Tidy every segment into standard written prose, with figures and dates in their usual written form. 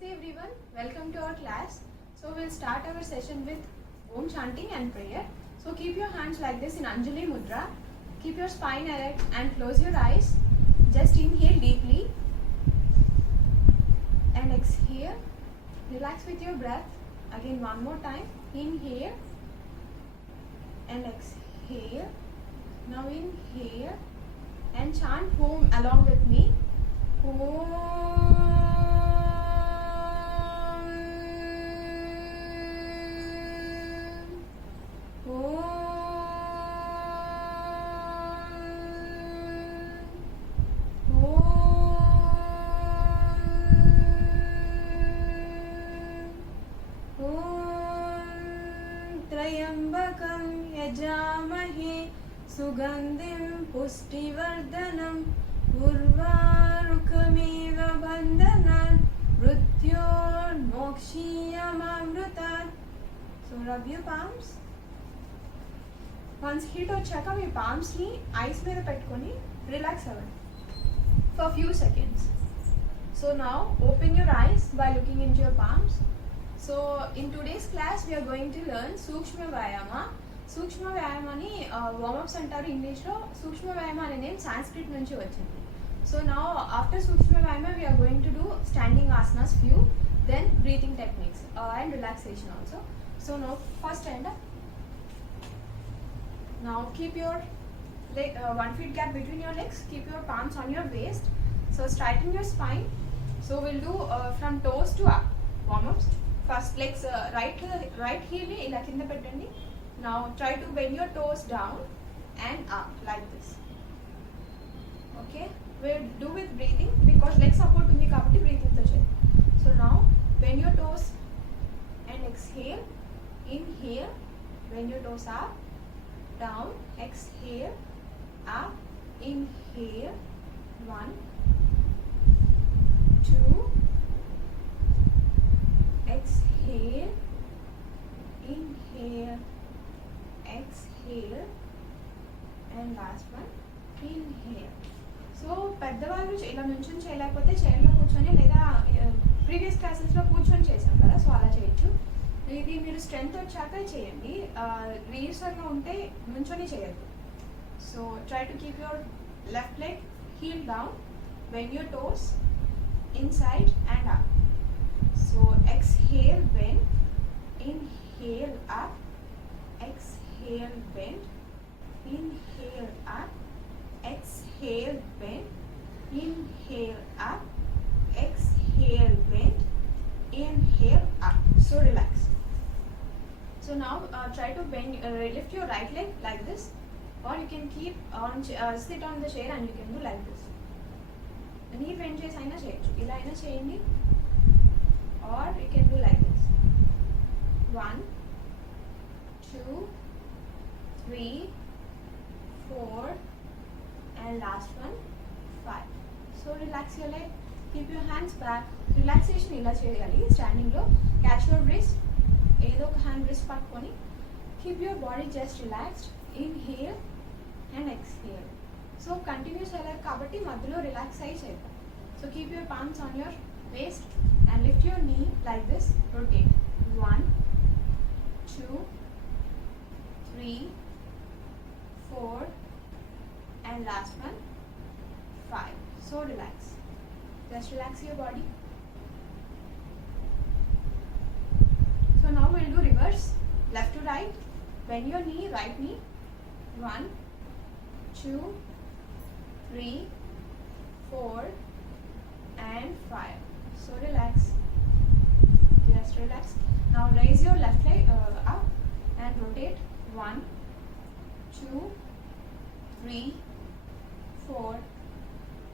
Namaste everyone, welcome to our class. So we'll start our session with Om chanting and prayer. So keep your hands like this in Anjali Mudra. Keep your spine erect and close your eyes. Just inhale deeply and exhale. Relax with your breath. Again one more time. Inhale and exhale. Now inhale and chant Om along with me. Om. त्र्यंबकं यजामहे सुगंधिं पुष्टिवर्धनम् उर्वारुकमिव बन्धनान् मृत्योर्मोक्षीयमामृतात्. So rub your palms. Once heat వచ్చాక మీ palms ని ఐస్ మీద పెట్టుకొని రిలాక్స్ అవ్వండి for few seconds. So now open your eyes by looking into your palms. So in today's class we are going to learn Sukshma Vyayama. సూక్ష్మ వ్యాయామాన్ని వార్మప్స్ అంటారు ఇంగ్లీష్లో. సూక్ష్మ వ్యాయామం అనే నేమ్ సాంస్క్రిట్ నుంచి వచ్చింది. సో నౌ ఆఫ్టర్ సూక్ష్మ వ్యాయామ we're going to do standing asanas few, then breathing techniques and relaxation also. So now first stand up. Now keep your 1 feet gap between your legs. Keep your palms on your waist. So straighten your spine. So we'll do from toes to up warm-ups. First legs right heel ni ila kinda pettandi. Now try to bend your toes down and up like this. Okay, we'll do with breathing because leg support undi kabatti breathing tho cheyali. So now bend your toes and exhale. Inhale, bend your toes up, down, exhale, up, inhale, 1, 2, exhale, inhale, exhale, and last one, inhale. So పెద్దవాళ్ళు ఇలా నుంచొని చేయలేకపోతే చైర్లో కూర్చొని లేదా ప్రీవియస్ క్లాసెస్లో కూర్చొని చేసాం కదా, సో అలా చేయొచ్చు. ఇది మీరు స్ట్రెంగ్త్ వచ్చాక చేయండి. రీసర్గా ఉంటే నుంచొని చేయొద్దు. So try to keep your left leg heel down, bend your toes inside and up. So exhale bend, inhale up, exhale bend, inhale up, exhale bend, inhale up, exhale bend, inhale up. So relax. So now try to bend, lift your right leg like this, or you can keep on sit on the chair and you can do like this. Knee bend chesi aina cheyochu, ila aina cheyandi, or you can do like this. 1, 2, 3, 4, and last one 5. So relax your leg, keep your hands back. Relaxation ila cheyali standing lo. Catch your wrist, ఏదో ఒక hand wrist పట్టుకొని keep your body just relaxed. Inhale and exhale. So continuous చేయలేదు కాబట్టి మధ్యలో రిలాక్స్ అయ్యి చేద్దాం. So keep your palms on your waist and lift your knee like this. Rotate 1, 2, 3, 4, and last one 5. So relax. Just relax your body. So now we'll do reverse, left to right. Bend your knee, right knee. 1, 2, 3, 4, and 5. So relax. Just relax. Now raise your left leg up and rotate 1, 2, 3, 4,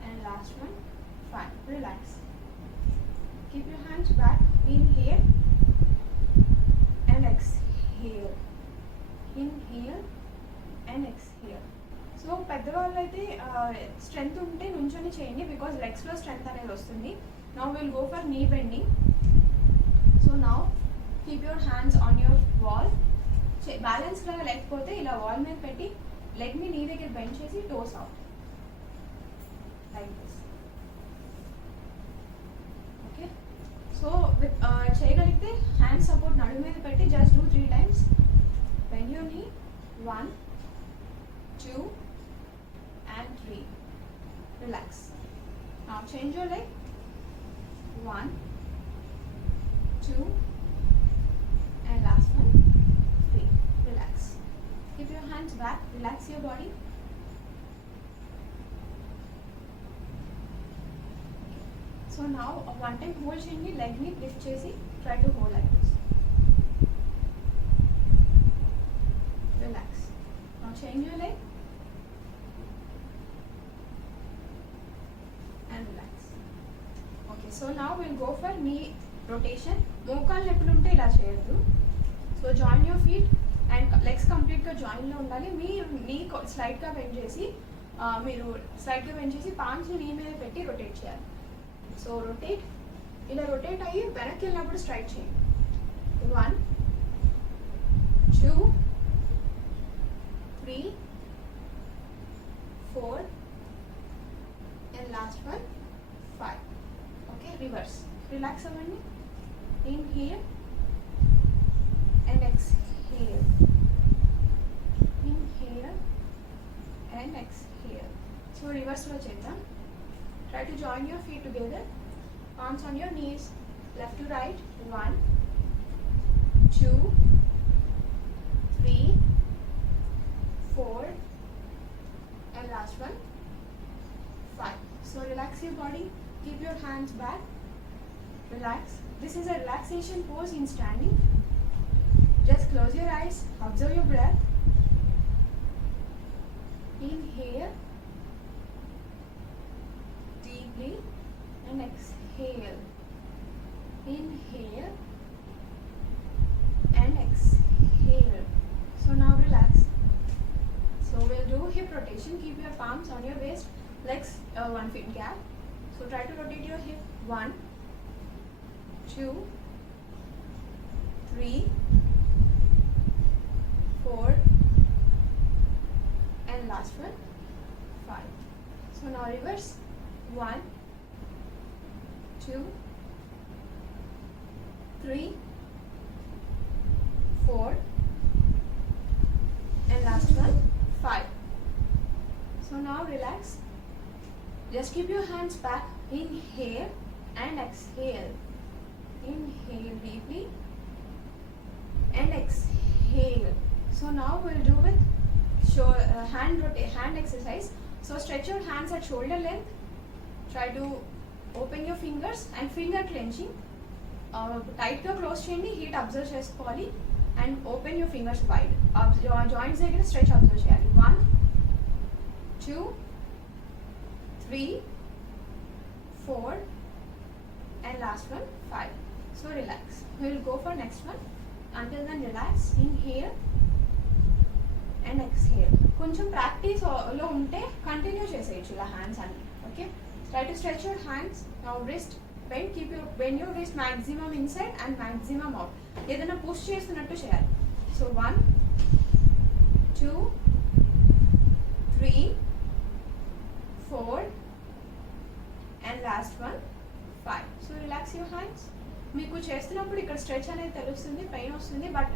and last one 5. Relax. Keep your hands back. Inhale and exhale. Inhale and exhale. So పెద్దవాళ్ళు అయితే స్ట్రెంగ్త్ ఉంటే నుంచొని చేయండి బికాజ్ లెగ్స్లో స్ట్రెంగ్త్ అనేది వస్తుంది. Now will go for నీ bending. So now keep your hands on your wall. Balance లాగా లేకపోతే ఇలా వాల్ మీద పెట్టి లెగ్ని నీ దగ్గర బెండ్ చేసి toes out like this. Okay, so నడుము మీద పెట్టి just do 3 times. Bend your knee. 1, 2 and 3. Relax. Now change your leg. 1, 2 and last one, 3. Relax. Keep your hands back. Relax your body. So now one time hold చేయండి, లెగ్ ని లిఫ్ట్ చేసి try to hold like this. Relax. Now change your leg and relax. Okay, so now we'll go for knee rotation. మోకాళ్ళు ఎప్పుడు ఉంటే ఇలా చేయొద్దు. So join your feet and legs కంప్లీట్గా జాయిన్లో ఉండాలి. మీ నీ స్లైడ్గా బెండ్ చేసి మీరు స్లైడ్గా బెండ్ చేసి పామ్స్ని నీ మీద పెట్టి రొటేట్ చేయాలి. సో రొటేట్, ఇలా రొటేట్ అయ్యి వెనక్కి వెళ్ళినప్పుడు స్ట్రైట్ చేయండి. 1, 2, 3, 4 and last one 5. Okay, reverse. Relax అవ్వండి. Inhale and exhale. Inhale and exhale. So reverse లో చేద్దాం. Try to join your feet together. Arms on your knees. Left to right. 1, 2, 3, 4 and last one 5. So relax your body. Keep your hands back. Relax. This is a relaxation pose in standing. Just close your eyes. Observe your breath. Inhale deeply and exhale. Inhale and exhale. So now relax. So we'll do hip rotation. Keep your palms on your waist, legs 1 feet gap. So try to rotate your hip. 1, 2, 3, 4 and last one 5. So now reverse. 1, 2, 3, 4 and last one 5. So now relax. Just keep your hands back. Inhale and exhale. Inhale deeply and exhale. So now we'll do with hand exercise. So stretch your hands at shoulder length. Try to open your fingers and finger clenching. Tight గా క్లోజ్ చేయండి. Heat observe చేసుకోవాలి and open your fingers wide. Joints దగ్గర stretch observe చేయాలి. 1, 2, 3, 4 and last one 5. So relax. We will go for next one. Until then relax. Inhale and exhale. కొంచెం ప్రాక్టీస్ లో ఉంటే కంటిన్యూ చేసేయచ్చు ఇలా హ్యాండ్స్ అన్ని. Okay, try to stretch your hands. Now wrist bend. Bend your wrist maximum inside and maximum out. ఏదైనా పుష్ చేస్తున్నట్టు చేయాలి. So 1, 2, 3, 4 and last one 5. So relax your hands. మీకు చేస్తున్నప్పుడు ఇక్కడ స్ట్రెచ్ అనేది తెలుస్తుంది, పెయిన్ వస్తుంది, but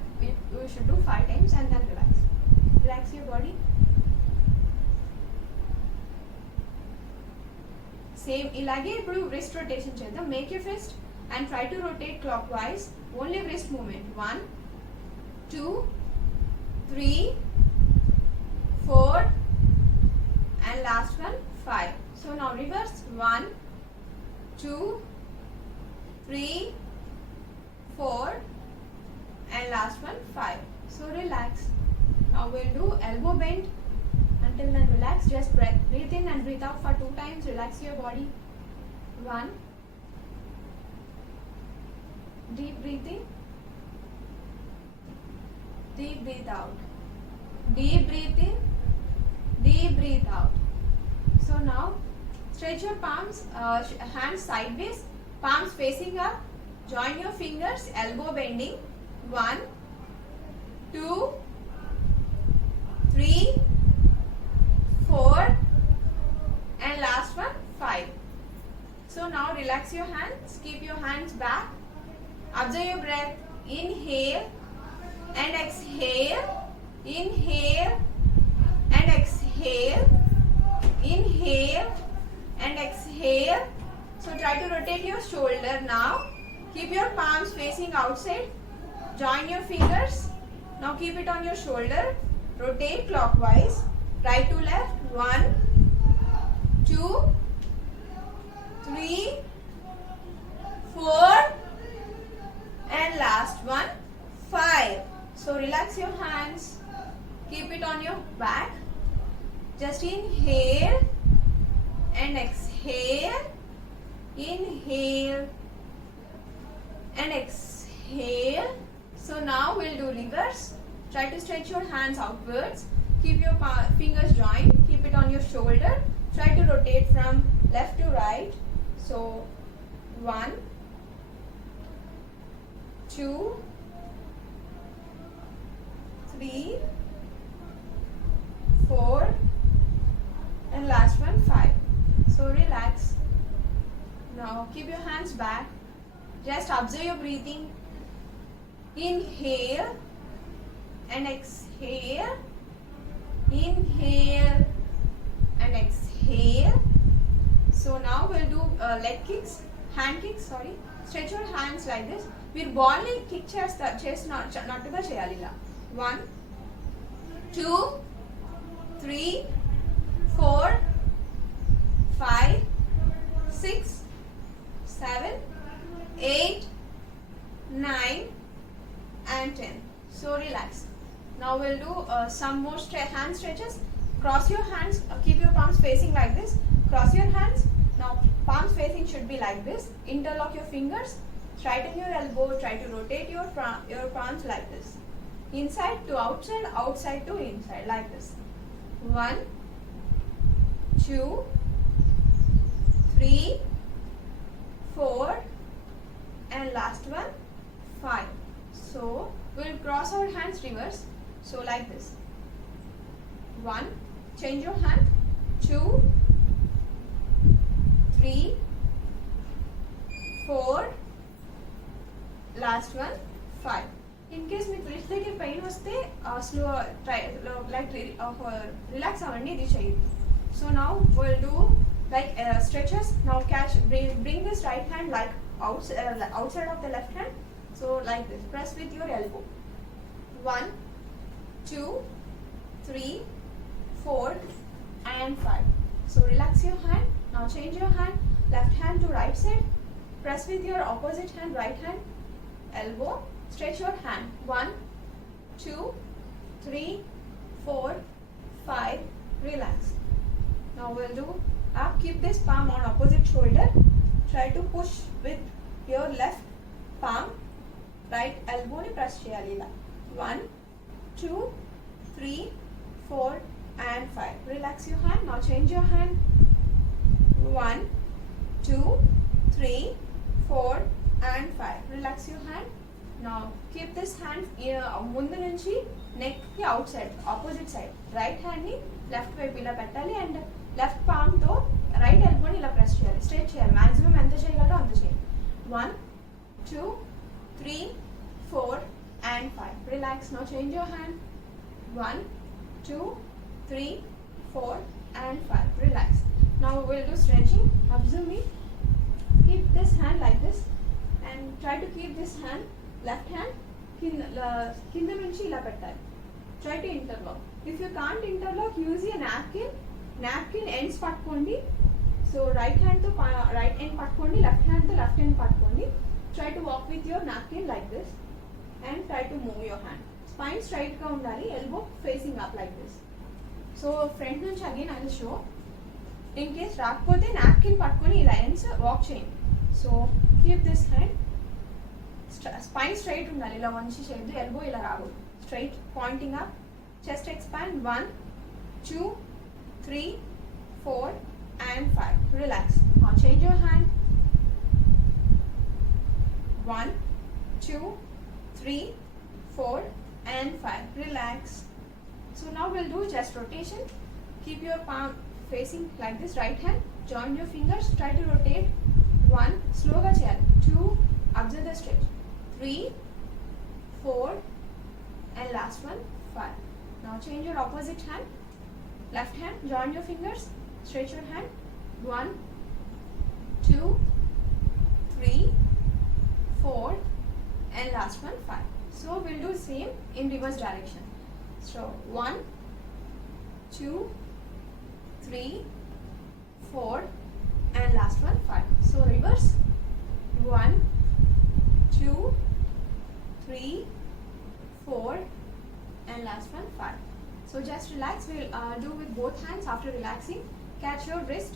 you should do 5 times and then relax. Relax your body. Same ఇలాగే ఇప్పుడు wrist rotation చేద్దాం. Make your fist and try to rotate clockwise. Only wrist movement. 1, 2, 3, 4 and last one 5. So now reverse. 1, 2, 3, 4 and last one 5. So relax. Now we'll do elbow bend. Until then relax. Just breathe in and breathe out for 2 times. Relax your body. 1, deep breathing, deep breathe out, deep breathe in, deep breathe out. So now stretch your palms, hands sideways, palms facing up. Join your fingers, elbow bending. 1, 2, 3, 4 and last one 5. So now relax your hands. Keep your hands back. Observe your breath. inhale and exhale, inhale and exhale, inhale and exhale. So try to rotate your shoulder now. Keep your palms facing outside. Join your fingers. Now keep it on your shoulder. Rotate clockwise. Right to left. 1, 2, 3, 4 and last one 5. So relax your hands. Keep it on your back. Just inhale and exhale. Inhale and exhale. So now we'll do reverse. Try to stretch your hands outwards. Keep your fingers joined. Keep it on your shoulder. Try to rotate from left to right. So 1, 2, 3, 4 and last one 5. So relax. Now keep your hands back. Just observe your breathing. Inhale and exhale. Inhale and exhale. So now we'll do leg kicks, hand kicks, sorry. Stretch your hands like this. We're ball ని kick చేస్తున్నట్టుగా చేయాలి ఇలా. 1, 2, 3, 4, 5, 6, 7, 8, 9 and 10. So relax. Now we'll do some more hand stretches. Cross your hands. Keep your palms facing like this. Cross your hands. Now palms facing should be like this. Interlock your fingers. Straighten your elbow. Try to rotate your palms like this. Inside to outside, outside to inside like this. 1, 2, 3, 4 and last one 5. So we'll cross our hands reverse. So like this. 1, change your hand. 2, 3, 4, last one 5. In case మీకు రిస్ట్ దగ్గర పెయిన్ వస్తే slow like relax అవ్వండి, ఇది చేయొద్దు. So now will do like stretches. Now catch, bring this right hand like outside of the left hand. So like this. Press with your elbow. 1, 2, 3, 4 and 5. So relax your hand. Now change your hand. Left hand to right side. Press with your opposite hand, right hand, elbow. Stretch your hand. 1, 2, 3, 4, 5. Relax. Now we'll do up. Keep this palm on opposite shoulder. Try to push with your left palm. Right elbow ni press cheyali ila. 1, 2, 3, 4 and 5. Relax your hand. Now change your hand. 1, 2, 3, 4 and 5. Relax your hand. Now keep this hand ముందు నుంచి నెక్ కి out side, opposite side. Right hand ని లెఫ్ట్ వైపు ఇలా పెట్టాలి and left palm తో రైట్ ఎల్బోని ఇలా ప్రెస్ చేయాలి, స్ట్రెచ్ చేయాలి. మాక్సిమం ఎంత చేయగలరో అంత చేయాలి. 1, 2, 3, 4 and 5. Relax. Now change your hand. 1, 2, 3, 4 and 5. Relax. Now we'll do stretching. Observe me. Keep this hand like this and try to keep this hand, left hand, కింద నుంచి ఇలా పెట్టాలి. Try to interlock. If you can't interlock, use a napkin. Napkin ends పట్టుకోండి. So right hand తో right end పట్టుకోండి, left hand తో left end పట్టుకోండి. Try to walk with your napkin like this and try to move your hand. Spine straight గా ఉండాలి, elbow facing up like this. So front నుంచి again I will show. In case రాకపోతే napkin పట్టుకొని ఇలా ends walk చేయండి. So keep this hand. Spine straight ఉండాలి, ఇలా వంచి చేయొద్దు, elbow ఇలా రాకూడదు. Straight pointing up. Chest expand. 1, 2, 3, 4 and 5. Relax. Now change your hand. 1, 2, 3, 4 and 5. Relax. So now we'll do chest rotation. Keep your palm facing like this. Right hand. Join your fingers. Try to rotate. 1, slow ga cheyali. 2, observe the stretch. 3, 4, and last one 5. Now change your opposite hand, left hand, join your fingers, stretch your hand, 1, 2, 3, 4, and last one 5. So we'll do same in reverse direction. So 1, 2, 3, 4, and last one 5. So reverse, 1, 2, 3, 4, and last one 5. So just relax. We'll do with both hands. After relaxing, catch your wrist,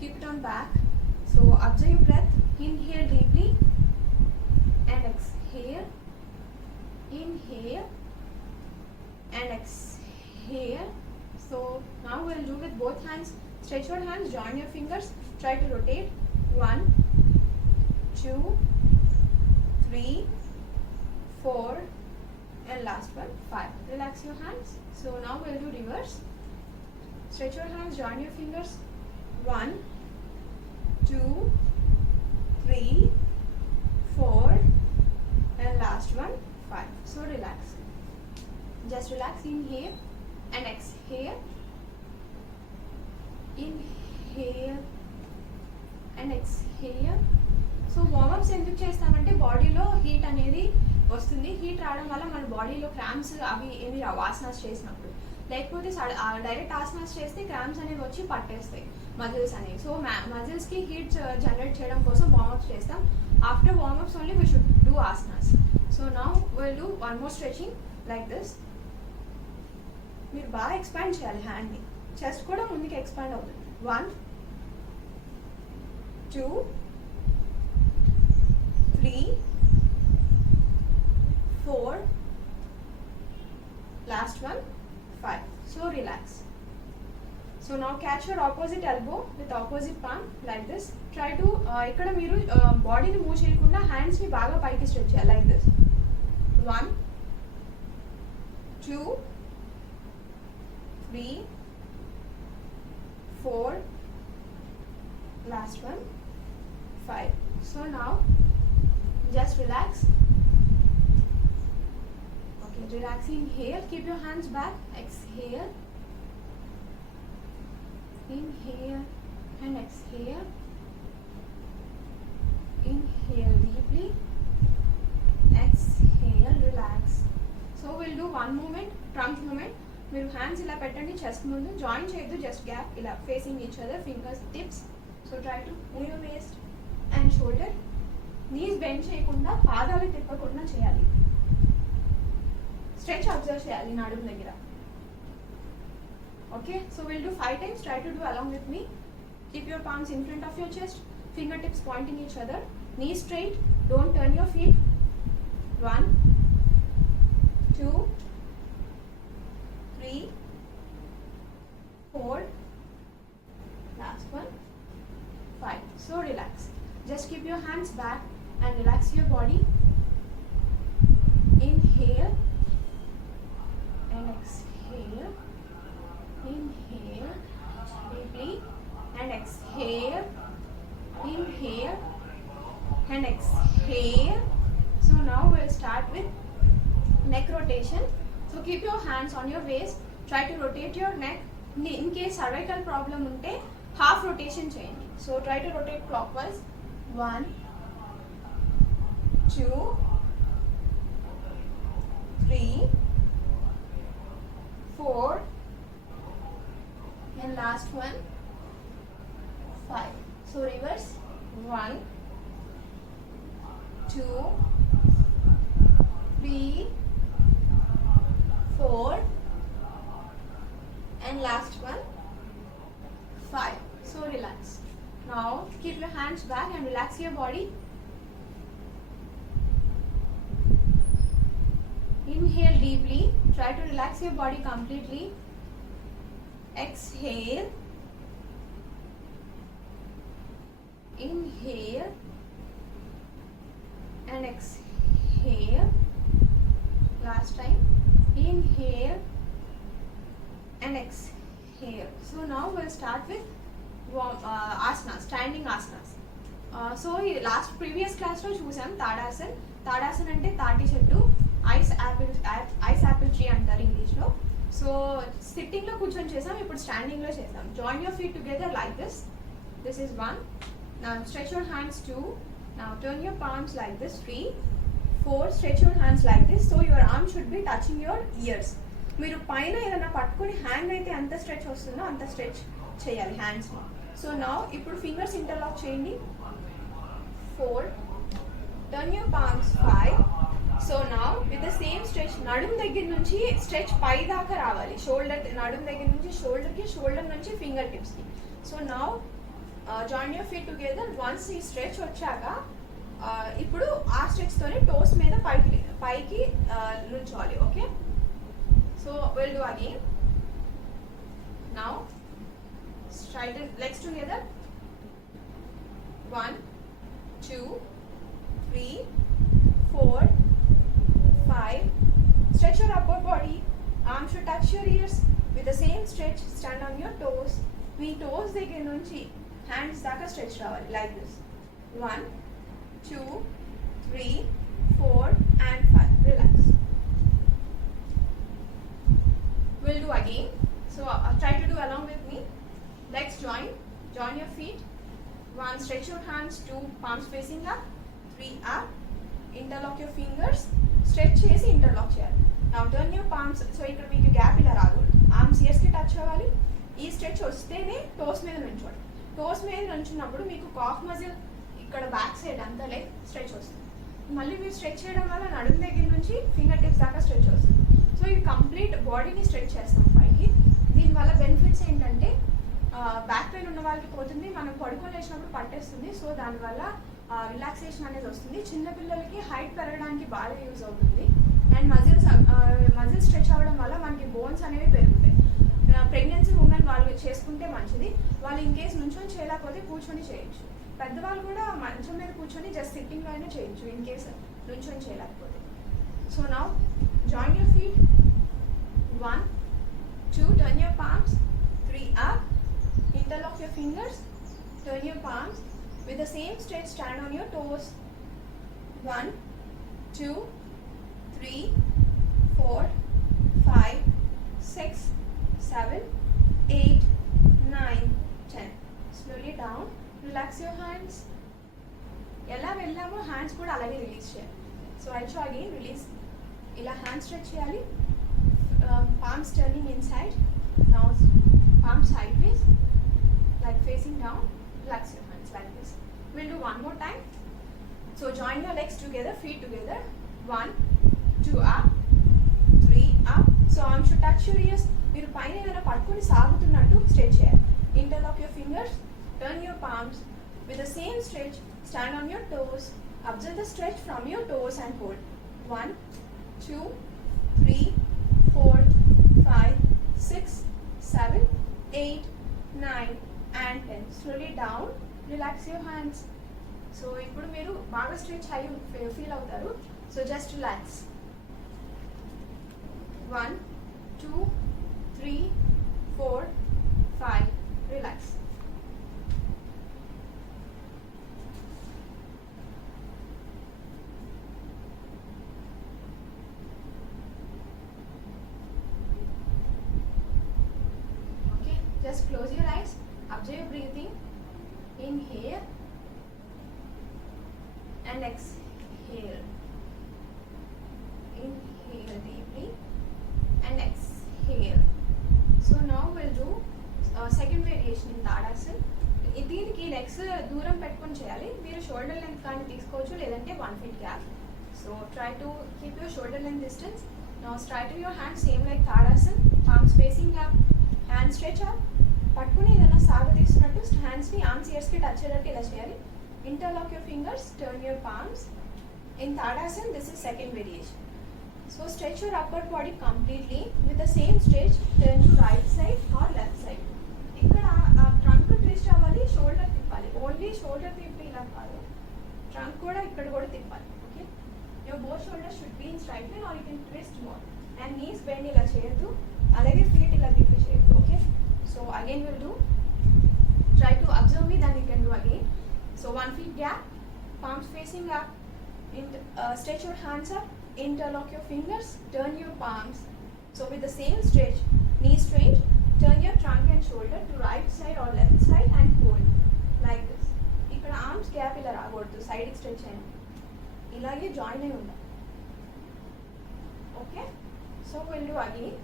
keep it on back. So observe your breath. Inhale deeply and exhale. Inhale and exhale. So now we'll do with both hands. Stretch your hands, join your fingers, try to rotate. 1, 2, 3, 4, and last one 5. Relax your hands. So now we'll do reverse. Stretch your hands, join your fingers. 1, 2, 3, 4, and last one 5. So relax. Just relax. Inhale and exhale. Inhale and exhale. So warm-ups ఎందుకు చేస్తామంటే బాడీలో హీట్ అనేది వస్తుంది. హీట్ రావడం వల్ల మన బాడీలో క్రాంప్స్ అవి ఏమి రావు ఆసనాస్ చేసినప్పుడు. లేకపోతే డైరెక్ట్ ఆసనాస్ చేస్తే క్రాంప్స్ అనేవి వచ్చి పట్టేస్తాయి మజిల్స్ అనేవి. సో మజిల్స్కి హీట్ జనరేట్ చేయడం కోసం వార్మప్స్ చేస్తాం. After warm-ups only we should do asanas. So now will do one more stretching like this. మీరు బాగా ఎక్స్పాండ్ చేయాలి హ్యాండ్ని. చెస్ట్ కూడా ముందుకు ఎక్స్పాండ్ అవుతుంది. 1, 2, 3, 4, last one 5. So relax. So now catch your opposite elbow with opposite palm like this. Try to ikkada meeru body ni move cheyakunda hands ni baga paiki stretch cheyali like this. 1, 2, 3, 4, last one 5. So now just relax. Okay, relax. Inhale, keep your hands back. Exhale. Inhale and exhale. Inhale deeply. Exhale, relax. So we'll do one movement, trunk movement. మీరు hands ఇలా పెట్టండి chest ముందు. Join చేయొద్దు, just gap ఇలా facing each other, fingers tips. So try to move your waist and shoulder. Knees bend చేయకుండా, పాదాలు తిప్పకుండా చేయాలి. స్ట్రెచ్ అబ్జర్వ్ చేయాలి నడుము దగ్గర. Okay, so will do 5 times. Try to do along with me. Keep your palms in front of your chest, fingertips pointing each other, knees straight, don't turn your feet. 1, 2, 3, 4, last one 5. So relax. Just keep your hands back and relax your body. Inhale and exhale. Inhale deeply and exhale. Inhale and exhale. So now we'll start with neck rotation. So keep your hands on your waist. Try to rotate your neck. In case cervical problem unte half rotation cheyandi. So try to rotate clockwise. 1, 2, 3, 4, and last one 5. So reverse. 1, 2, 3, 4, and last one 5. So relax. Now keep your hands back and relax your body. Inhale deeply. Try to relax your body completely. Exhale. Inhale and exhale. Last time. Inhale and exhale. So now we'll start with asanas, standing asanas. So ఈ last previous క్లాస్లో చూసాం తాడాసన్. తాడాసన్ అంటే తాటి చెట్టు. Ice Apple tree అంటారు ఇంగ్లీష్లో. సో సిట్టింగ్లో కూర్చొని చేసాం, ఇప్పుడు స్టాండింగ్లో చేసాం. Join your feet together like this. This is 1. Now stretch your hands 2. Now turn your palms like this 3. 4. Stretch your hands like this. So your arm should be touching your ears. మీరు పైన ఏదైనా పట్టుకొని హ్యాండ్ అయితే ఎంత స్ట్రెచ్ వస్తుందో అంత స్ట్రెచ్ చేయాలి హ్యాండ్స్ని. సో నా ఇప్పుడు ఫింగర్స్ ఇంటర్లాక్ చేయండి. 4. Turn your palms 5. సో నా విత్ ద సేమ్ స్ట్రెచ్ నడుం దగ్గర నుంచి స్ట్రెచ్ పై దాకా రావాలి. షోల్డర్ నడుం దగ్గర నుంచి షోల్డర్కి, షోల్డర్ నుంచి ఫింగర్ టిప్స్కి. సో నా join your feet together. Once ఈ స్ట్రెచ్ వచ్చాక ఇప్పుడు ఆ స్ట్రెచ్తోనే టోస్ మీద పైకి నుంచోవాలి. Okay, so will do again. Now straighten legs together. 1 2 3 4 5. Stretch your upper body. Arms should touch your ears. With the same stretch, stand on your toes. మీ టోస్ దగ్గర నుంచి హ్యాండ్స్ దాకా స్ట్రెచ్ రావాలి లైక్ దిస్. 1 2 3 4 and 5. Relax. We'll do again. So try to do along with me. Legs join. Join your feet. 1. Stretch your hands. 2. Palms facing up. 3 up. Interlock your fingers. Stretch చేసి ఇంటర్లాక్ చేయాలి. Now turn your palms. So ఇక్కడ మీకు గ్యాప్ ఇలా రాకూడదు. ఆర్మ్స్ ఇయర్స్కి touch అవ్వాలి. ఈ స్ట్రెచ్ వస్తేనే టోస్ మీద నుంచోండి. టోస్ మీద నుంచున్నప్పుడు మీకు కాఫ్ మజిల్ ఇక్కడ బ్యాక్ సైడ్ అంతా లైక్ స్ట్రెచ్ వస్తుంది. మళ్ళీ మీరు స్ట్రెచ్ చేయడం వల్ల నడుము దగ్గర నుంచి ఫింగర్ టిప్స్ దాకా స్ట్రెచ్ వస్తుంది. సో ఇది కంప్లీట్ బాడీని స్ట్రెచ్ చేస్తాం పైకి. దీనివల్ల బెనిఫిట్స్ ఏంటంటే బ్యాక్ పెయిన్ ఉన్న వాళ్ళకి పోతుంది, మనం పడుకొని లేచినప్పుడు పట్టేస్తుంది. సో దానివల్ల రిలాక్సేషన్ అనేది వస్తుంది. చిన్నపిల్లలకి హైట్ పెరగడానికి బాగా యూజ్ అవుతుంది. అండ్ మజిల్స్ స్ట్రెచ్ అవ్వడం వల్ల మనకి బోన్స్ అనేవి పెరుగుతాయి. ప్రెగ్నెన్సీ ఉమెన్ వాళ్ళు చేసుకుంటే మంచిది. వాళ్ళు ఇన్ కేస్ నుంచొని చేయలేకపోతే కూర్చొని చేయొచ్చు. పెద్దవాళ్ళు కూడా మంచం మీద కూర్చొని జస్ట్ సిట్టింగ్లో అయినా చేయొచ్చు ఇన్ కేస్ నుంచొని చేయలేకపోతే. So now join your feet. 1 2. Turn your palms. 3 up. Interlock your fingers. Turn your palms. With the same stretch, stand on your toes. 1 2 3 4 5 6 7 8 9 10. Slowly down. Relax your hands. ఎలా వెళ్ళామో హ్యాండ్స్ కూడా అలాగే రిలీజ్ చేయాలి. So I'll show again. Release. ఇలా hand stretch చేయాలి. Palms turning inside. Now palms sideways, like facing down. Relax your hands like this. We'll do one more time. So join your legs together, feet together. 1 2 up, 3 up. So arms should touch your ears. మీరు పైన ఏదైనా పట్టుకొని సాగుతున్నట్టు స్ట్రెచ్ చేయాలి. Interlock your fingers. Turn your palms. With the same stretch, stand on your toes. Observe the stretch from your toes and hold. 1 2 3 4 5 6 7 8 9 and 10. Slowly down. Relax your hands. So ఇప్పుడు మీరు బాగా స్ట్రెచ్ అయ్యి ఫీల్ అవుతారు. So just relax. 1 2 3 4 5. Relax. Just close your eyes. Observe your breathing. Inhale and exhale. Inhale deeply and exhale. So now we'll do second variation in Tadasana. దీనికి లెగ్స్ దూరం పెట్టుకొని చేయాలి. మీరు షోల్డర్ లెంత్ కానీ తీసుకోవచ్చు, లేదంటే 1 feet gap. So try to keep your shoulder length distance. Now straighten your hands same like Tadasana. Palms facing up. Hand stretch up. పట్టుకుని ఏదైనా సాగదీస్తున్నట్టు హ్యాండ్స్ని ఆర్మ్స్ ఇయర్స్కి టచ్ అయ్యేటట్టు ఇలా చేయాలి. Interlock your fingers. Turn your palms. In Tadasan this is second variation. So stretch your upper body completely. With the same stretch turn to right side or left side. ఇక్కడ trunk twist అవ్వాలి, షోల్డర్ తిప్పాలి. Only shoulder తిప్పి ఇలా కాదు, trunk కూడా ఇక్కడ కూడా తిప్పాలి. Okay, your both shoulder should be in straight line or you can twist more. And knees bend ఇలా చేయొద్దు, అలాగే ఫీట్ ఇలా తిప్పి చేయొద్దు. Okay, so again we'll do, try to observe me, then you can do again. So 1 feet gap, palms facing up, stretch your hands up, interlock your fingers, turn your palms. So with the same stretch, knee straight, turn your trunk and shoulder to right side or left side and hold like this. ఇక్కడ arms gap ఇలా రాకూడదు, side stretch అయ్యింది, ఇలాగే జాయిన్ అయి ఉండాలి. Okay, so we'll do again.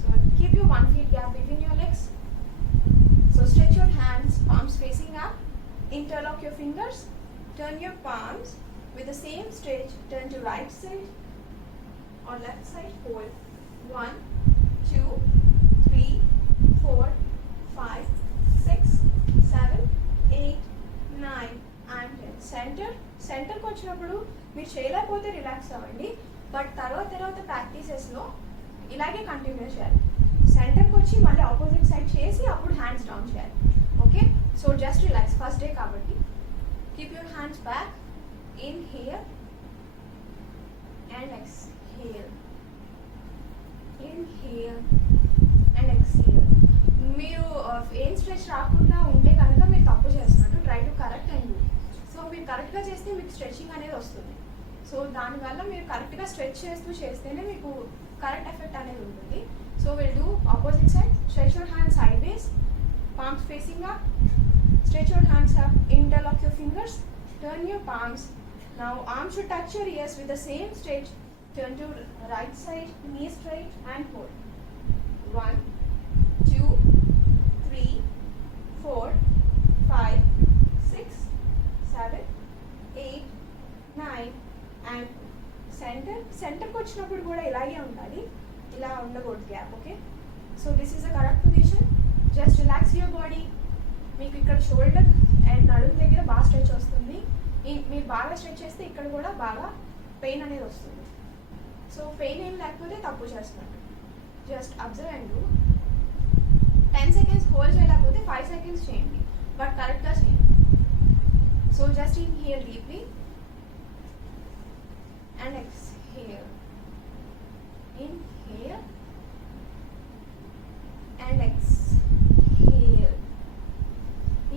So keep your 1 feet gap between your legs. So stretch your hands, palms facing up, interlock your fingers, turn your palms. With the same stretch, turn to right side or left side, hold 1, 2, 3, 4, 5, 6, 7, 8, 9 and 10. సెంటర్కి వచ్చినప్పుడు మీరు చేయలేకపోతే రిలాక్స్ అవ్వండి, బట్ తర్వాత ప్రాక్టీసెస్లో ఇలాగే కంటిన్యూ చేయాలి. సెంటర్కి వచ్చి మళ్ళీ ఆపోజిట్ సైడ్ చేసి అప్పుడు హ్యాండ్స్ డౌన్ చేయాలి. Okay, so just relax, first day కాబట్టి. Keep your hands back, inhale and exhale, inhale and exhale. మీరు ఏం స్ట్రెచ్ రాకుండా ఉంటే కనుక మీరు తప్పు చేస్తున్నట్టు, try to correct and do. So మీరు కరెక్ట్గా చేస్తే మీకు స్ట్రెచింగ్ అనేది వస్తుంది. సో దానివల్ల మీరు కరెక్ట్గా స్ట్రెచ్ చేస్తేనే మీకు కరెక్ట్ ఎఫెక్ట్ అనేది ఉంటుంది. So will do opposite side. Stretch your hand side ways, palms facing up, stretch your hands up, interlock your fingers, turn your palms. Now arms should touch your ears with the same stretch. Turn to right side, knee straight and hold. 1, 2, 3, 4, 5, 6, 7, 8, 9 and సెంటర్కి వచ్చినప్పుడు కూడా ఇలాగే ఉండాలి, ఇలా ఉండకూడదు gap. Okay, so this is the correct position. Just relax your body. మీకు ఇక్కడ shoulder and నడుము దగ్గర బాగా స్ట్రెచ్ వస్తుంది. మీరు బాగా స్ట్రెచ్ చేస్తే ఇక్కడ కూడా బాగా పెయిన్ అనేది వస్తుంది. సో పెయిన్ ఏం లేకపోతే తప్పు చేస్తున్నారు. Just observe and do. 10 seconds hold చేయలేకపోతే 5 seconds చేయండి, బట్ కరెక్ట్గా చేయండి. So just inhale deeply and exhale, inhale and exhale,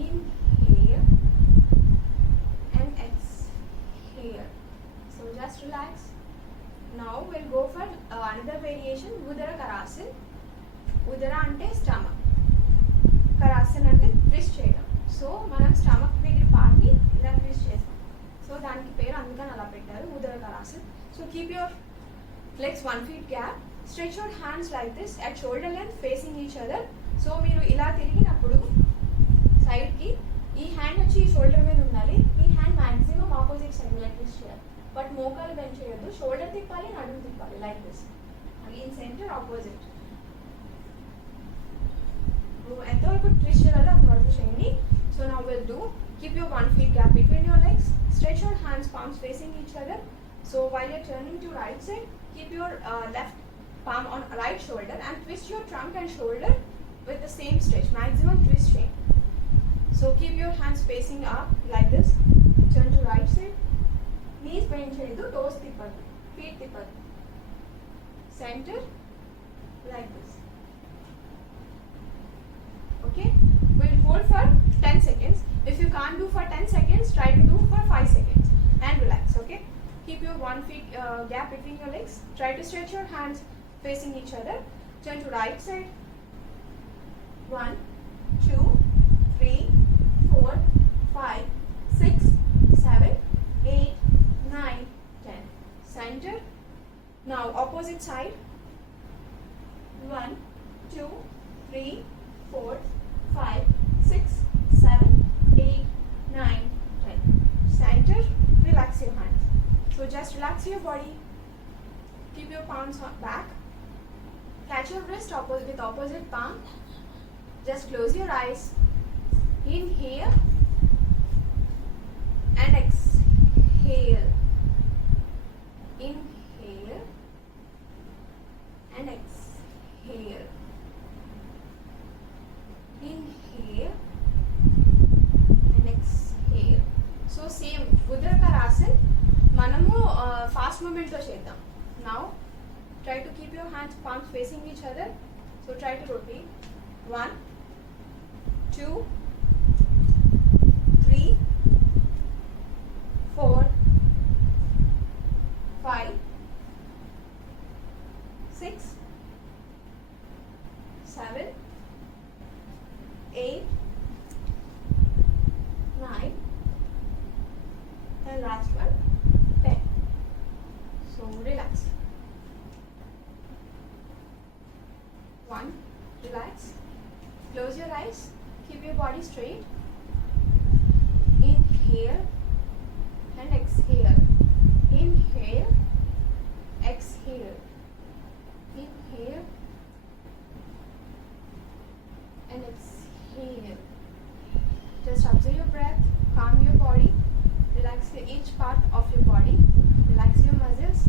inhale and exhale. So just relax. Now we'll go for another variation, Udara Karasana. Udara ante stomach, Karasana ante twist cheyadam. So manam stomach దగ్గర part ni ila twist chestam. So దానికి పేరు అందుకని అలా పెట్టారు, ఉదర కరాసన్. So keep your legs 1 feet gap. Stretch your hands like this at shoulder length facing each other. So మీరు ఇలా తిరిగినప్పుడు సైడ్కి ఈ హ్యాండ్ వచ్చి ఈ షోల్డర్ మీద ఉండాలి, ఈ hand maximum opposite side like this చేయాలి. బట్ మోకాలు బెండ్ చేయొద్దు, షోల్డర్ తిప్పాలి, నడుము తిప్పాలి like this. Again centre opposite. ఎంతవరకు ట్విస్ట్ చేయాలో అంతవరకు చేయండి. So now will do. Keep your 1 feet gap between your legs. Stretch your hands, palms facing each other. So while you're turning to right side, keep your left palm on right shoulder and twist your trunk and shoulder with the same stretch. Maximum twist chain. So keep your hands facing up like this. Turn to right side. Knees bend cheyadu, toes tippadu, feet tippadu. Center like this. Okay? We'll hold for 10 seconds. If you can't do for 10 seconds, try to do for 5 seconds and relax. Okay, keep your 1 feet gap between your legs. Try to stretch your hands facing each other. Turn to right side. 1, 2, 3, 4, 5, 6, 7, 8, 9, 10. Center. Now opposite side. 1, 2, 3, 4, 5, 6, 7, 8, 9, 10. Center. Relax your hands. So just relax your body. Keep your palms back. Catch your wrist with opposite palm. Just close your eyes. Inhale and exhale. Inhale and exhale. Inhale and exhale. So same Udara Karasana manamu fast movement lo cheddam. Now try to keep your hands palms facing each other. So try to rotate. 1, 2, 3, 4, and last one 10. So relax. 1, relax. Close your eyes. Keep your body straight. Inhale and exhale. Inhale, exhale. Inhale and exhale. Just observe your breath, calm your body, relax each part of your body, relax your muscles,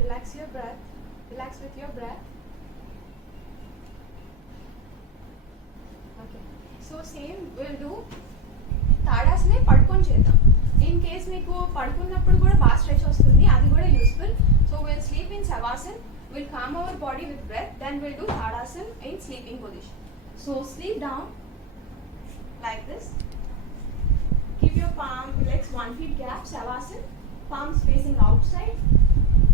relax your breath, relax with your breath. Okay. So same we'll do తాడాసనే పడుకొని చేద్దాం. In case మీకు పడుకున్నప్పుడు కూడా బాగా స్ట్రెచ్ వస్తుంది, అది కూడా useful. So will sleep in Shavasan, will calm our body with breath, then will do Tadasan in sleeping position. So sleep down like this. Keep your legs 1 feet gap, Shavasana, palms facing outside.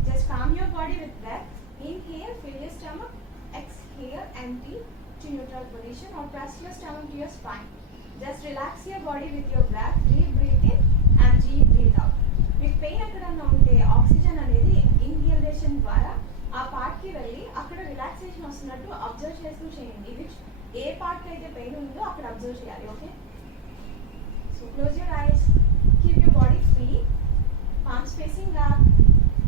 Just calm your body with breath. Inhale, fill your stomach. Exhale, empty to neutral position or press your stomach to your spine. Just relax your body with your breath. Deep breathe in and deep breathe out. మీకు పెయిన్ ఎక్కడన్నా ఉంటే ఆక్సిజన్ అనేది ఇన్హేలేషన్ ద్వారా ఆ పార్ట్కి వెళ్ళి అక్కడ రిలాక్సేషన్ వస్తున్నట్టు అబ్జర్వ్ చేస్తూ చేయండి. విచ్ ఏ పార్ట్ అయితే పెయిన్ ఉందో అక్కడ అబ్జర్వ్ చేయాలి. Okay, so close your eyes, keep your body free, palms facing up.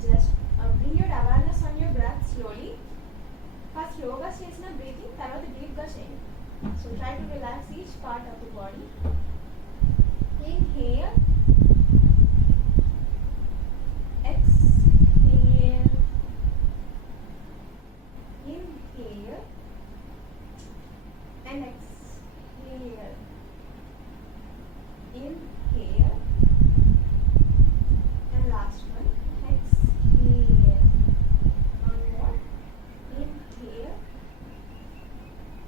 Just bring your awareness on your breath slowly. First స్లోగా చేసిన బ్రీతింగ్, తర్వాత డీప్గా చేయండి. So try to relax each part of the body. Inhale, exhale, inhale and exhale, inhale and last one, exhale, one more, inhale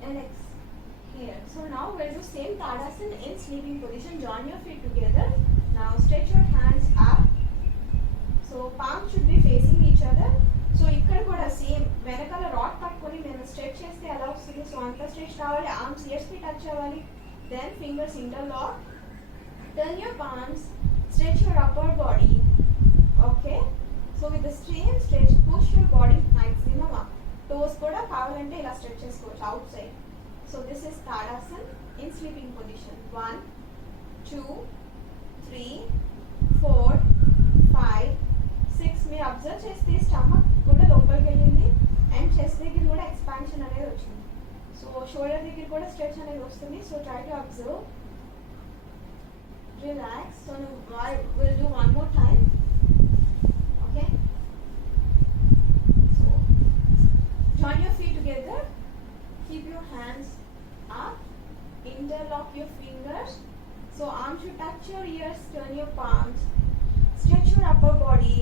and exhale. So now we'll do same Tadasana in sleeping position. Join your feet together. Now stretch your hands up. So palms should be facing each other. So ఇక్కడ కూడా సేమ్ వెనకాల రాడ్ పట్టుకొని నేను స్ట్రెచ్ చేస్తే ఎలా వస్తుంది. సో అంత స్ట్రెచ్ రావాలి, ఆర్మ్స్ ఇయర్స్కి టచ్ అవ్వాలి. Then fingers interlock. Turn your palms, stretch your upper body. Okay, so with the same stretch push your body maximum up. Toes కూడా కావాలంటే ఇలా స్ట్రెచ్ చేసుకోవచ్చు outside. So this is Tadasan in sleeping position. 1, 2, 3, 4, 5, 6. మీరు అబ్జర్వ్ చేస్తే స్టమక్ కూడా లోపలికి వెళ్ళింది and chest దగ్గర కూడా ఎక్స్పాన్షన్ అనేది వచ్చింది. సో షోల్డర్ దగ్గర కూడా స్ట్రెచ్ అనేది వస్తుంది. So try to observe, relax. So will do one more time. Okay, so join your feet together, keep your hands up, interlock your fingers. So arms should touch your ears, turn your palms, stretch your upper body,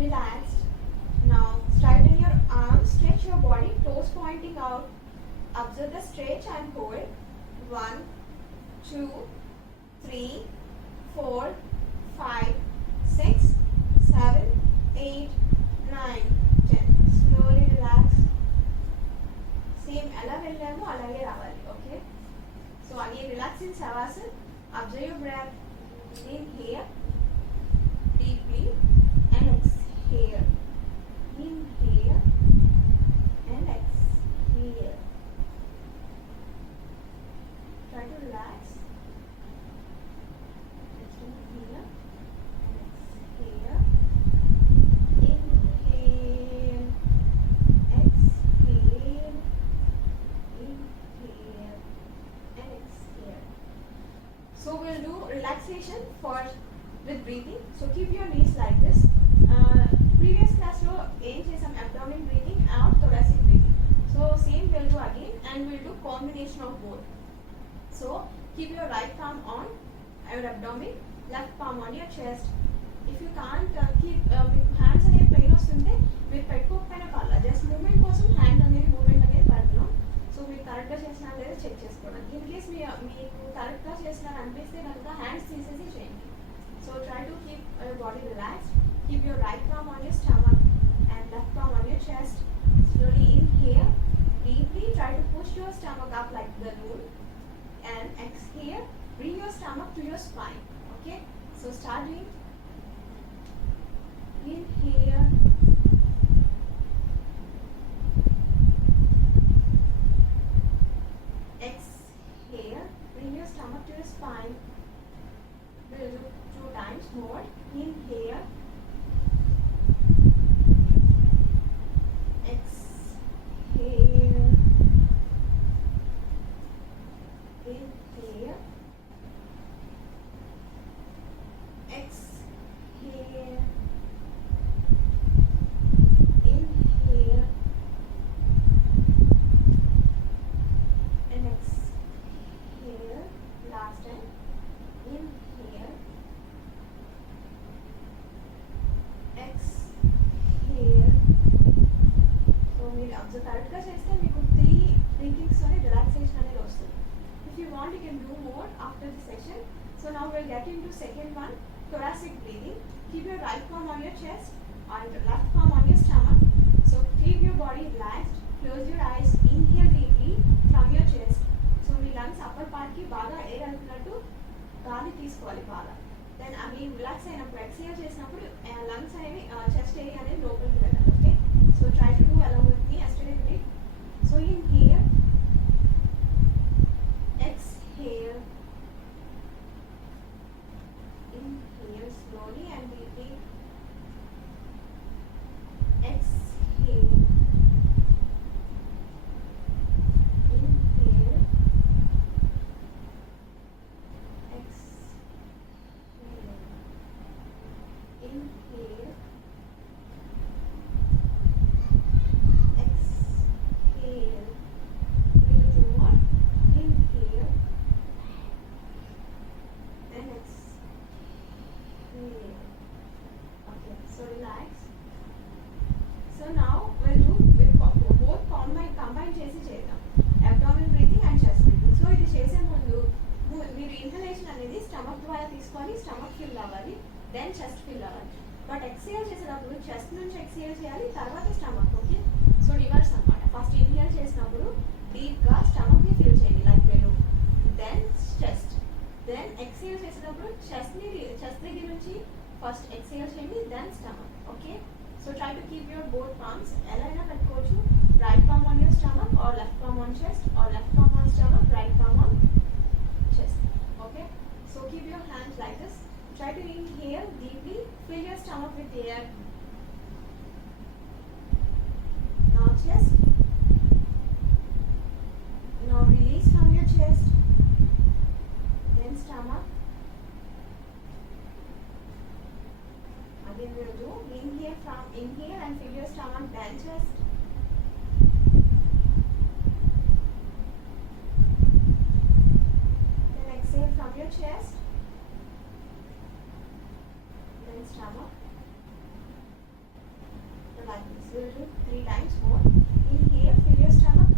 relaxed. Now straighten your arms, stretch your body, toes pointing out. Observe the stretch and hold. 1, 2, 3, 4, 5, 6, 7, 8, 9, 10. Slowly relax. Same ఎలా వెళ్ళామో అలాగే రావాలి. Okay, so again relax in Savasana. Observe your breath. Inhale deeply and exhale. Inhale and exhale. Try to relax. Inhale and exhale. Inhale, exhale, inhale and exhale. So we'll do relaxation for with breathing. So keep your knees like this. Previous class lo aim chesam abdomen breathing and thoracic breathing. So same we'll do again and we'll do combination of both. So keep your right palm on your abdomen, left palm on your chest. If you can't keep with hands అనేది పెయిన్ వస్తుంటే మీరు పెట్టుకోకపోయినా పర్లా, just moment కోసం హ్యాండ్ అనేది మూమెంట్ అనేది పెడుతున్నాం. సో మీరు కరెక్ట్గా చేసినా లేదా చెక్ చేసుకోవడానికి. ఇన్ కేస్ మీకు కరెక్ట్గా చేసినారు అనిపిస్తే కనుక హ్యాండ్స్ తీసేసి చేయండి. So try to keep your body relaxed. Keep your right palm on your stomach and left palm on your chest. Slowly inhale deeply. Try to push your stomach up like balloon. And exhale. Bring your stomach to your spine. Okay. So start doing Inhale. Exhale. Inhale. Exhale. Inhale. And exhale. Last time. Inhale. Exhale. So మీరు అబ్జర్వ్ కరెక్ట్గా చేస్తే మీకు 3 breathings తోనే రిలాక్సేషన్ అనేది వస్తుంది. If you want, you can do more after the session. So now we'll get into second one, thoracic breathing. Keep your right palm on your chest and left palm on your stomach. So keep your body relaxed. Close your eyes. Inhale deeply from your chest. So me lungs upper పార్ట్కి బాగా ఎయిర్ అనుకున్నట్టు గాలి తీసుకోవాలి బాగా. దెన్ అవి రిలాక్స్ అయినప్పుడు ఎక్స్హేల్ చేసినప్పుడు లంగ్స్ అనేవి చెస్ట్ ఏరియా అనేది లోపలికి వెళ్ళాలి. Okay, so try to do along with me yesterday today. So inhale. Exhale. Inhale slowly and deeply. Exhale. Inhale. Exhale. Inhale. Exhale. We'll do more. Inhale. And exhale. Okay, so relax. So now we'll do with both combine చేసి చేద్దాం. Abdominal breathing and chest breathing. So ఇది చేసే ముందు మీరు ఇన్హలేషన్ అనేది stomach ద్వారా తీసుకోవాలి, stomach fill అవ్వాలి, దెన్ చెస్ట్ ఫిల్ అవ్వాలి. బట్ ఎక్స్హేల్ చేసేటప్పుడు చెస్ట్ నుంచి ఎక్స్హేల్ చేయాలి, తర్వాత స్టమక్. ఓకే, సో రివర్స్ అనమాట. ఫస్ట్ ఇన్హేల్ చేసినప్పుడు డీప్గా స్టమక్ని ఫిల్ చేయండి like balloon, then chest. Then exhale చేసేటప్పుడు చెస్ట్ దగ్గర నుంచి ఫస్ట్ ఎక్స్హేల్ చేయండి, then stomach. Okay, so try to keep your both palms ఎలా అయినా పెట్టుకోవచ్చు. Right palm on your stomach or left palm on chest or left palm on stomach, right palm on chest. Okay, so keep your hands like this. Try to inhale deeply, fill your stomach with air. Now chest. Now release from your chest, then stomach. Again we'll do inhale and fill your stomach, then chest. Exhale from your chest, then stomach. Like this. We'll do 3 times more. Inhale, fill your stomach,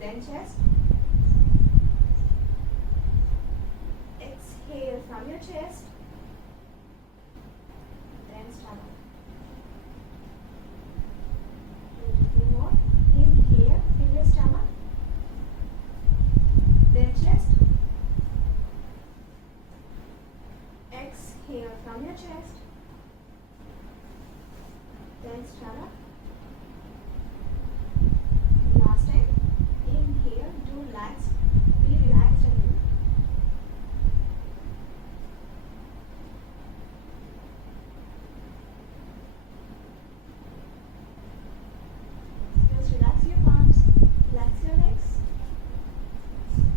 then chest. Exhale from your chest, then stomach. We'll do 2 more. Inhale, fill your stomach, then chest. Exhale from your chest, then stomach. Last time. Inhale, do relax, be relaxed and do. Just relax your palms, relax your legs.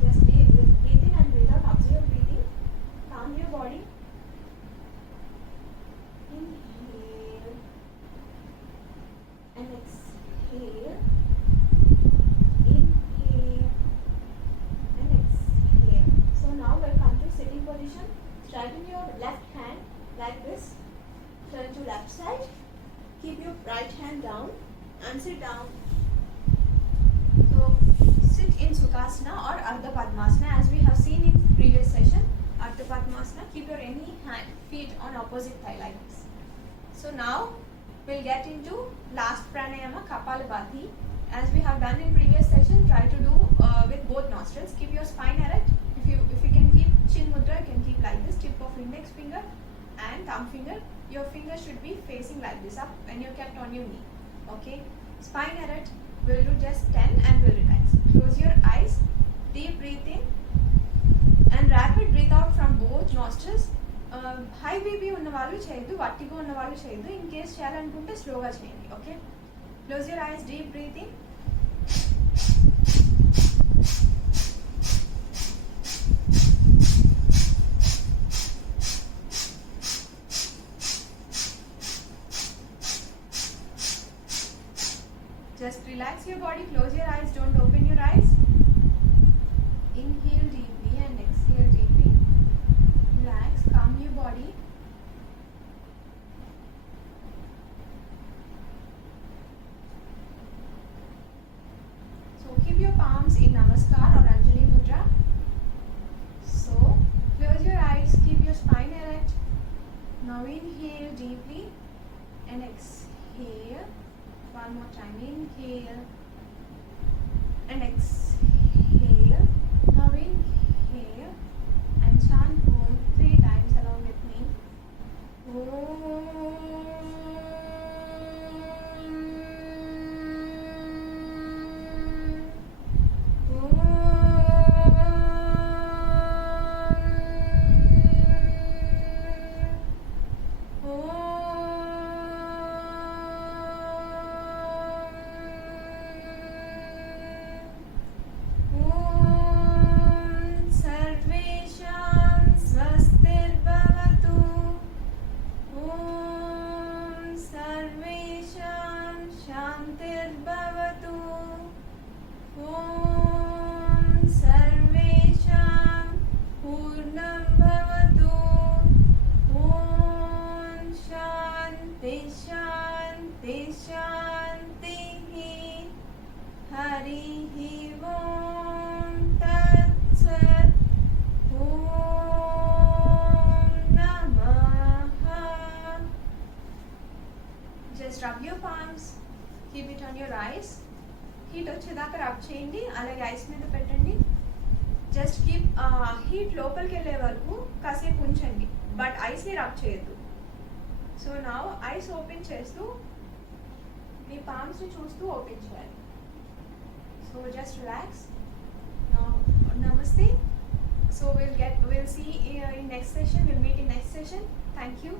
Just breathe in and breathe out. Observe breathing. Calm your body. Inhale and exhale. Inhale and exhale. So now we'll come to sitting position. Straighten your left hand like this. Turn to left side. Keep your right hand down and sit down. So sit in Sukhasana or Ardha Padmasana as we have seen in previous session. Ardha Padmasana. Keep your any feet on opposite thigh like this. So now we'll get into last pranayama, Kapalabhati. As we have done in previous session, try to do with both nostrils. Keep your spine erect. If you can keep chin mudra, you can keep like this. Tip of index finger and thumb finger. Your fingers should be facing like this up when you're kept on your knee. Okay. Spine erect. We'll do just 10 and we'll relax. Close your eyes. Deep breathe in and rapid breathe out from both nostrils. High BP ఉన్న వాళ్ళు చేయొద్దు, వట్టిగా ఉన్న వాళ్ళు చేయొద్దు. In case చేయాలనుకుంటే స్లోగా చేయండి. Okay, close your eyes, deep breathing. Just relax your body, close your eyes, don't open your eyes. Inhale deeply and exhale deeply. Relax, calm your body. So keep your palms in Namaskar or Anjali Mudra. So close your eyes, keep your spine erect. Now inhale deeply and exhale. One more time, inhale and exhale. Now inhale and chant Om 3 times along with me. शान्तिर्भवतु। ॐ सर्वेषां पूर्णं भवतु। ॐ शान्ति शान्ति शान्तिः। हरिः ॐ तत्सत्। Just rub your palms, keep it on your eyes. Heat వచ్చేదాకా రబ్ చేయండి, అలాగే ఐస్ మీద పెట్టండి. జస్ట్ కీప్ హీట్ లోపలికి వెళ్ళే వరకు కాసేపు ఉంచండి, బట్ ఐస్ని రబ్ చేయొద్దు. సో నా ఐస్ ఓపెన్ చేస్తూ మీ పామ్స్ని చూస్తూ ఓపెన్ చేయాలి. So just relax. నమస్తే. So we'll see in next session. We'll meet in next session. Thank you.